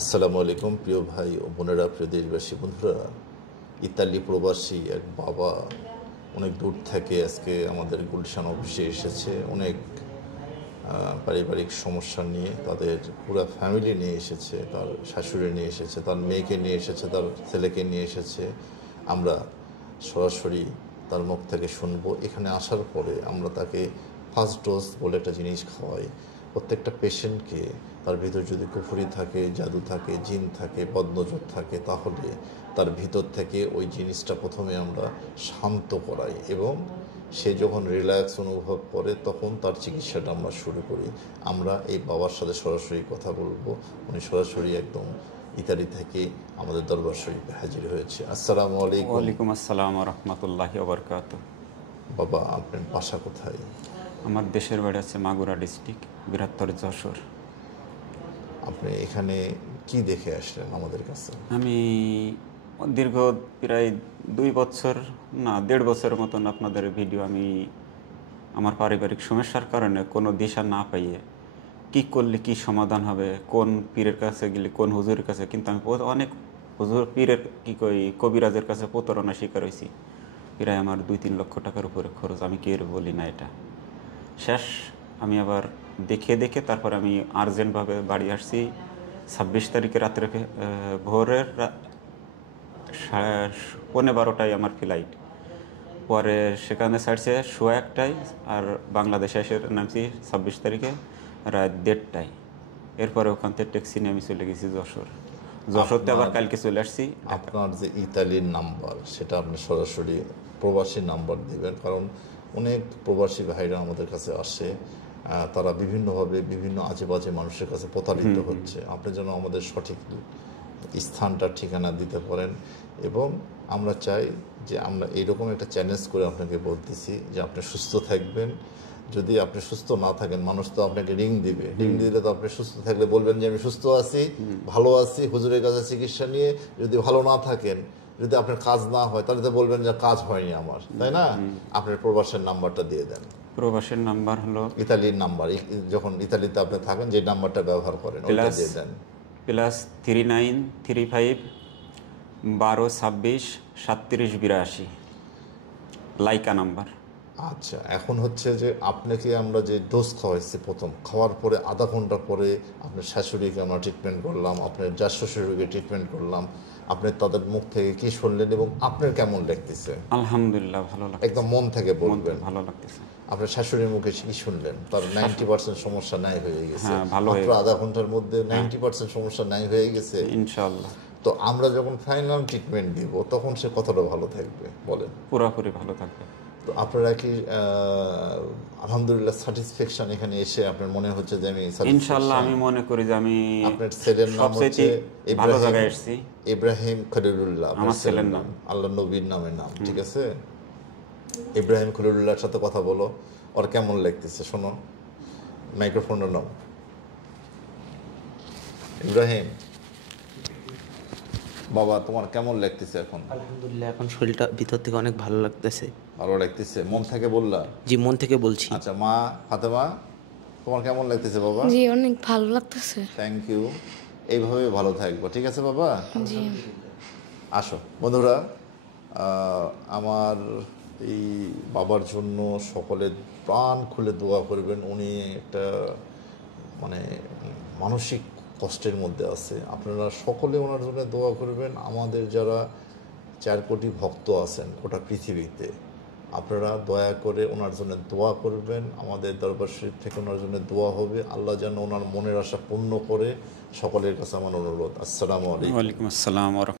আসসালামু আলাইকুম প্রিয় ভাই ও বোনেরা, প্রিয় দেশবাসী বন্ধুরা। ইতালি প্রবাসী এক বাবা অনেক দূর থেকে আজকে আমাদের গুলশান অফিসে এসেছে। অনেক পারিবারিক সমস্যা নিয়ে তাদের পুরো ফ্যামিলি নিয়ে এসেছে, তার শাশুড়ি নিয়ে এসেছে, তার মেয়েকে নিয়ে এসেছে, তার ছেলেকে নিয়ে এসেছে। আমরা সরাসরি তার মুখ থেকে শুনবো। এখানে আসার পরে আমরা তাকে ফার্স্ট ডোজ বলে একটা জিনিস খাওয়াই। প্রত্যেকটা পেশেন্টকে তার ভিতর যদি কুফরি থাকে, জাদু থাকে, জিন থাকে, বদনজর থাকে, তাহলে তার ভিতর থেকে ওই জিনিসটা প্রথমে আমরা শান্ত করাই এবং সে যখন রিল্যাক্স অনুভব করে তখন তার চিকিৎসাটা আমরা শুরু করি। আমরা এই বাবার সাথে সরাসরি কথা বলবো। উনি সরাসরি একদম ইতালি থেকে আমাদের দরবার শরীফে হাজির হয়েছে। আসসালামু আলাইকুম। ওয়ালাইকুম আসসালাম ওয়া রাহমাতুল্লাহি ওয়া বারাকাতুহু। বাবা, আপনার বাসা কোথায়? আমার দেশের বাড়ি আছে মাগুরা ডিস্ট্রিক্ট, বৃহত্তর যশোর। আপনি এখানে কি দেখে আসলেন আমাদের কাছে? আমি দীর্ঘ প্রায় 2 বছর না 1.5 বছরের মতন আপনাদের ভিডিও আমি আমার পারিবারিক সমস্যার কারণে কোনো দিশা না পাইয়ে কি করলে কি সমাধান হবে, কোন পীরের কাছে গেলে কোন হুজুরের কাছে, কিন্তু আমি অনেক হুজুর পীরের কবিরাজের কাছে প্রতারণা শিকার হয়েছি। প্রায় আমার 2-3 লক্ষ টাকার উপরে খরচ। আমি কি বলি না, এটা শেষ। আমি আবার দেখে তারপর আমি আর্জেন্টভাবে বাড়ি আসছি 26 তারিখে রাত্রে, ভোরের 12:15টায় আমার ফ্লাইট। পরে সেখানে ছাড়ছে 1:15টায়, আর বাংলাদেশে এসে নামছি 26 তারিখে রাত 1:30টায়। এরপরে ওখান থেকে ট্যাক্সি নিয়ে আমি চলে গেছি যশোরতে আবার কালকে চলে আসছি। আপনার যে ইতালির নাম্বার, সেটা আপনি সরাসরি প্রবাসী নাম্বার দিবেন, কারণ অনেক প্রবাসী ভাইরা আমাদের কাছে আসে, তারা বিভিন্নভাবে বিভিন্ন আজে বাজে মানুষের কাছে প্রতারিত হচ্ছে। আপনি যেন আমাদের সঠিক স্থানটা ঠিকানা দিতে পারেন। এবং আমরা চাই যে আমরা এইরকম একটা চ্যালেঞ্জ করে আপনাকে বলতেছি যে আপনি সুস্থ থাকবেন। যদি আপনি সুস্থ না থাকেন, মানুষ তো আপনাকে রিং দিবে। রিং দিলে তো আপনি সুস্থ থাকলে বলবেন যে আমি সুস্থ আছি, ভালো আছি, হুজুরের কাছে চিকিৎসা নিয়ে। যদি ভালো না থাকেন, যদি আপনার কাজ না হয়, তাহলে তো বলবেন যে কাজ হয়নি আমার, তাই না? আপনার প্রবাসের নাম্বারটা দিয়ে দেন। প্রবাসের নাম্বার হলো ইতালির নাম্বার, যখন ইতালিতে আপনি থাকেন যে নাম্বারটা ব্যবহার করেন ওইটা দিয়ে দেন। +3935 1226 3782, লাইকা নাম্বার। আচ্ছা, এখন হচ্ছে যে আপনাকে আমরা যে ডোজ খাওয়াইছি, প্রথম খাওয়ার পরে আধা ঘন্টা পরে আপনার শাশুড়িকে আমরা ট্রিটমেন্ট করলাম, আপনার যা শ্বশুরকে ট্রিটমেন্ট করলাম। আপনি তাদের মুখ থেকে কি শুনলেন এবং আপনার কেমন লাগতেছে? আলহামদুলিল্লাহ ভালো লাগছে, একদম মন থেকে বলবেন। ভালো লাগতেছে। আপনার শাশুড়ির মুখে কি শুনলেন? তার 90% সমস্যা নাই হয়ে গেছে, ভালো মাত্র আধা ঘন্টার মধ্যে 90% সমস্যা নাই হয়ে গেছে ইনশাআল্লাহ। তো আমরা যখন ফাইনাল ট্রিটমেন্ট দিব, তখন সে কতটা ভালো থাকবে বলেন? পুরোপুরি ভালো থাকবে। তো আপনারা কি আলহামদুলিল্লাহ স্যাটিসফ্যাকশন এখানে এসে আপনার মনে হচ্ছে যে আমি ইনশাআল্লাহ আমি মনে করি যে আমি আপনার ছেলের নাম হচ্ছে ভালো জায়গায় এসেছি। ইব্রাহিম খলিলুল্লাহ আমার ছেলের নাম, আল্লাহ নবীর নামের নাম, ঠিক আছে? ইব্রাহিম খলিলুল্লাহর সাথে কথা বলো, ওর কেমন লাগতেছে শোনো। মাইক্রোফোনটা নাও। ইব্রাহিম বাবা, তোমার কেমন লাগতেছে এখন? আলহামদুলিল্লাহ, এখন শরীরটা ভিতর থেকে অনেক ভালো লাগতেছে। ভালো লাগতেছে? মন থেকে বললা? জি, মন থেকে বলছি। আচ্ছা, মা ফাতেমা, তোমার কেমন লাগতেছে বাবা? জি, অনেক ভালো লাগতেছে। Thank you. এইভাবে ভালো থাকবো, ঠিক আছে বাবা? জি। আসো বন্ধুরা, আমার এই বাবার জন্য সকলে প্রাণ খুলে দোয়া করবেন। উনি একটা মানে মানসিক কষ্টের মধ্যে আছে। আপনারা সকলে ওনার জন্য দোয়া করবেন। আমাদের যারা 4 কোটি ভক্ত আছেন গোটা পৃথিবীতে, আপনারা দয়া করে ওনার জন্য দোয়া করবেন। আমাদের দরবার শরীফ থেকে ওনার জন্য দোয়া হবে। আল্লাহ যেন ওনার মনের আশা পূর্ণ করে। সকলের কাছে আমার অনুরোধ। আসসালামু আলাইকুম। ওয়ালাইকুম আসসালাম।